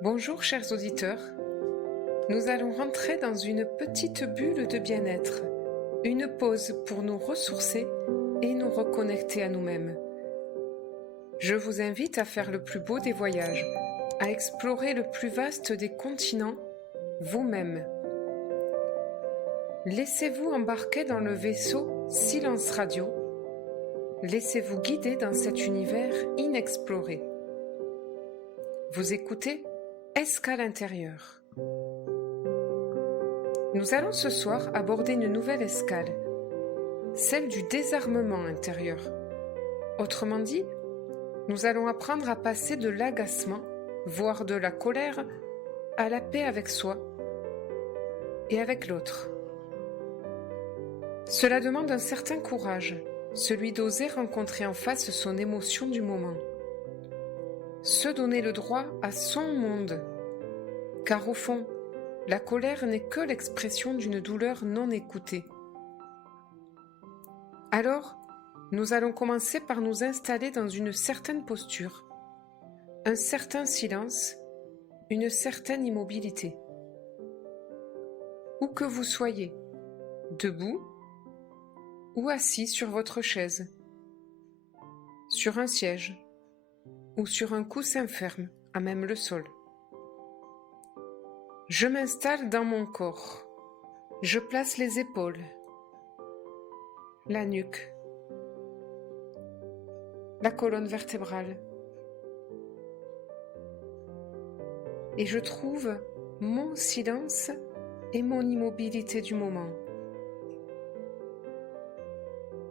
Bonjour chers auditeurs, nous allons rentrer dans une petite bulle de bien-être, une pause pour nous ressourcer et nous reconnecter à nous-mêmes. Je vous invite à faire le plus beau des voyages, à explorer le plus vaste des continents, vous-même. Laissez-vous embarquer dans le vaisseau Silence Radio. Laissez-vous guider dans cet univers inexploré. Vous écoutez Escale intérieure. Nous allons ce soir aborder une nouvelle escale, celle du désarmement intérieur. Autrement dit, nous allons apprendre à passer de l'agacement, voire de la colère, à la paix avec soi et avec l'autre. Cela demande un certain courage, celui d'oser rencontrer en face son émotion du moment. Se donner le droit à son monde, car au fond, la colère n'est que l'expression d'une douleur non écoutée. Alors, nous allons commencer par nous installer dans une certaine posture, un certain silence, une certaine immobilité. Où que vous soyez, debout ou assis sur votre chaise, sur un siège ou sur un coussin ferme à même le sol. Je m'installe dans mon corps. Je place les épaules, la nuque, la colonne vertébrale. Et je trouve mon silence et mon immobilité du moment.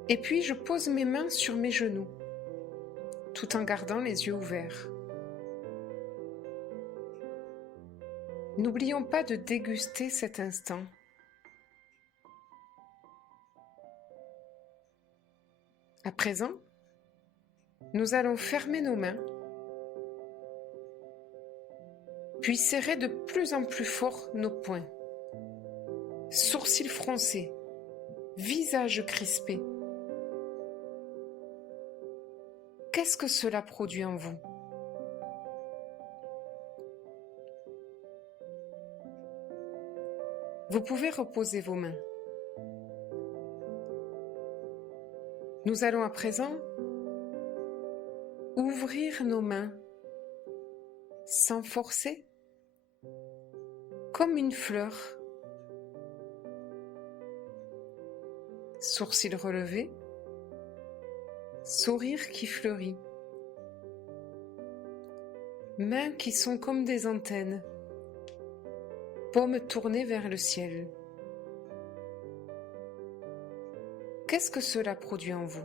Et puis je pose mes mains sur mes genoux, tout en gardant les yeux ouverts. N'oublions pas de déguster cet instant. À présent, nous allons fermer nos mains, puis serrer de plus en plus fort nos poings. Sourcils froncés, visage crispé. Qu'est-ce que cela produit en vous ? Vous pouvez reposer vos mains. Nous allons à présent ouvrir nos mains sans forcer, comme une fleur. Sourcils relevés, sourire qui fleurit. Mains qui sont comme des antennes. Paumes tournées vers le ciel. Qu'est-ce que cela produit en vous ?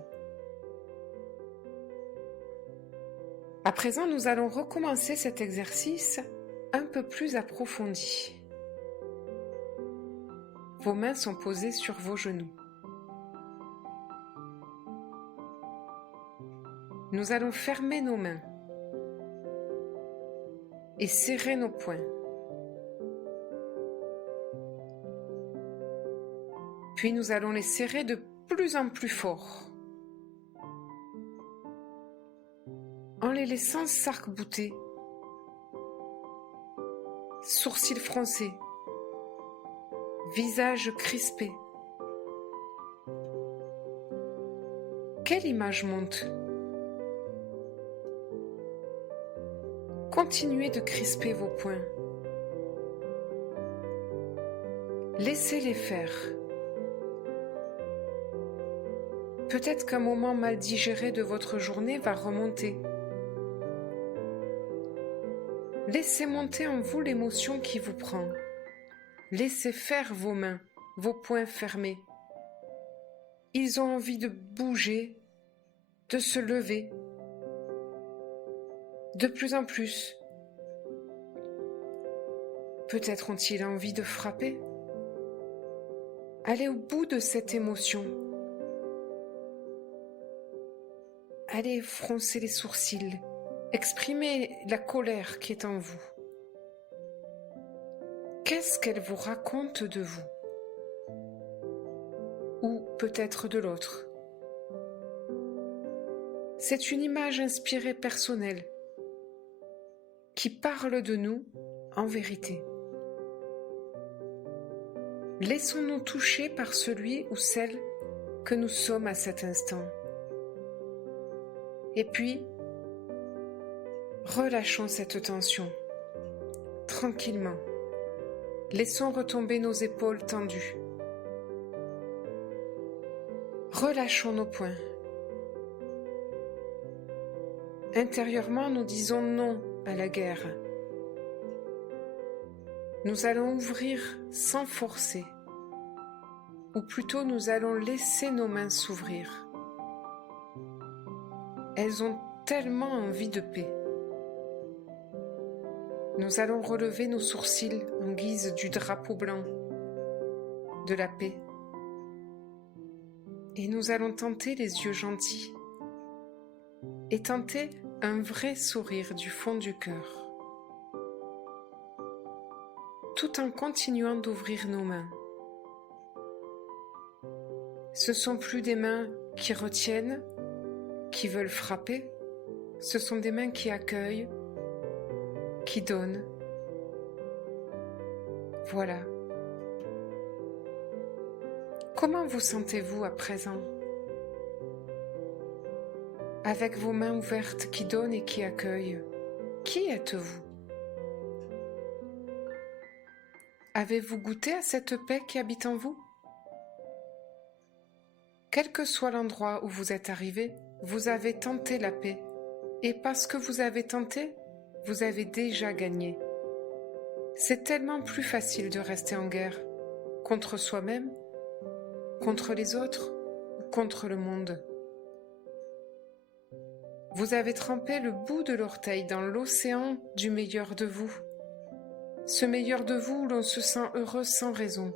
À présent, nous allons recommencer cet exercice un peu plus approfondi. Vos mains sont posées sur vos genoux. Nous allons fermer nos mains et serrer nos poings. Puis nous allons les serrer de plus en plus fort, en les laissant s'arc-bouter, sourcils froncés, visage crispé. Quelle image monte ? Continuez de crisper vos poings. Laissez-les faire. Peut-être qu'un moment mal digéré de votre journée va remonter. Laissez monter en vous l'émotion qui vous prend. Laissez faire vos mains, vos poings fermés. Ils ont envie de bouger, de se lever. De plus en plus. Peut-être ont-ils envie de frapper. Allez au bout de cette émotion. Allez froncer les sourcils, exprimez la colère qui est en vous. Qu'est-ce qu'elle vous raconte de vous ? Ou peut-être de l'autre ? C'est une image inspirée personnelle qui parle de nous en vérité. Laissons-nous toucher par celui ou celle que nous sommes à cet instant. Et puis, relâchons cette tension, tranquillement. Laissons retomber nos épaules tendues. Relâchons nos poings. Intérieurement, nous disons non à la guerre. Nous allons ouvrir sans forcer, ou plutôt nous allons laisser nos mains s'ouvrir. Elles ont tellement envie de paix. Nous allons relever nos sourcils en guise du drapeau blanc de la paix. Et nous allons tenter les yeux gentils et tenter un vrai sourire du fond du cœur, tout en continuant d'ouvrir nos mains. Ce sont plus des mains qui retiennent, qui veulent frapper, ce sont des mains qui accueillent, qui donnent. Voilà. Comment vous sentez-vous à présent ? Avec vos mains ouvertes qui donnent et qui accueillent, qui êtes-vous ? Avez-vous goûté à cette paix qui habite en vous ? Quel que soit l'endroit où vous êtes arrivé, vous avez tenté la paix. Et parce que vous avez tenté, vous avez déjà gagné. C'est tellement plus facile de rester en guerre, contre soi-même, contre les autres ou contre le monde. Vous avez trempé le bout de l'orteil dans l'océan du meilleur de vous. Ce meilleur de vous où l'on se sent heureux sans raison.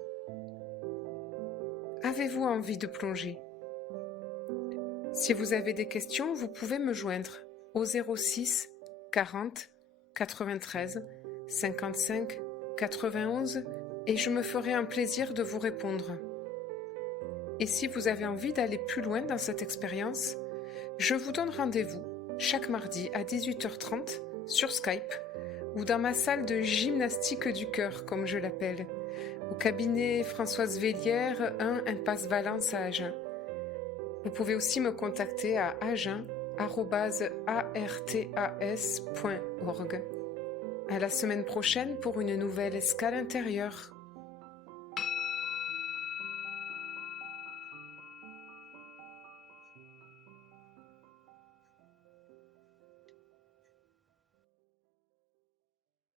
Avez-vous envie de plonger ? Si vous avez des questions, vous pouvez me joindre au 06 40 93 55 91 et je me ferai un plaisir de vous répondre. Et si vous avez envie d'aller plus loin dans cette expérience, je vous donne rendez-vous chaque mardi à 18h30 sur Skype ou dans ma salle de gymnastique du cœur, comme je l'appelle, au cabinet Françoise Vélière, 1 impasse Valence à Agen. Vous pouvez aussi me contacter à agen@artas.org. À la semaine prochaine pour une nouvelle escale intérieure.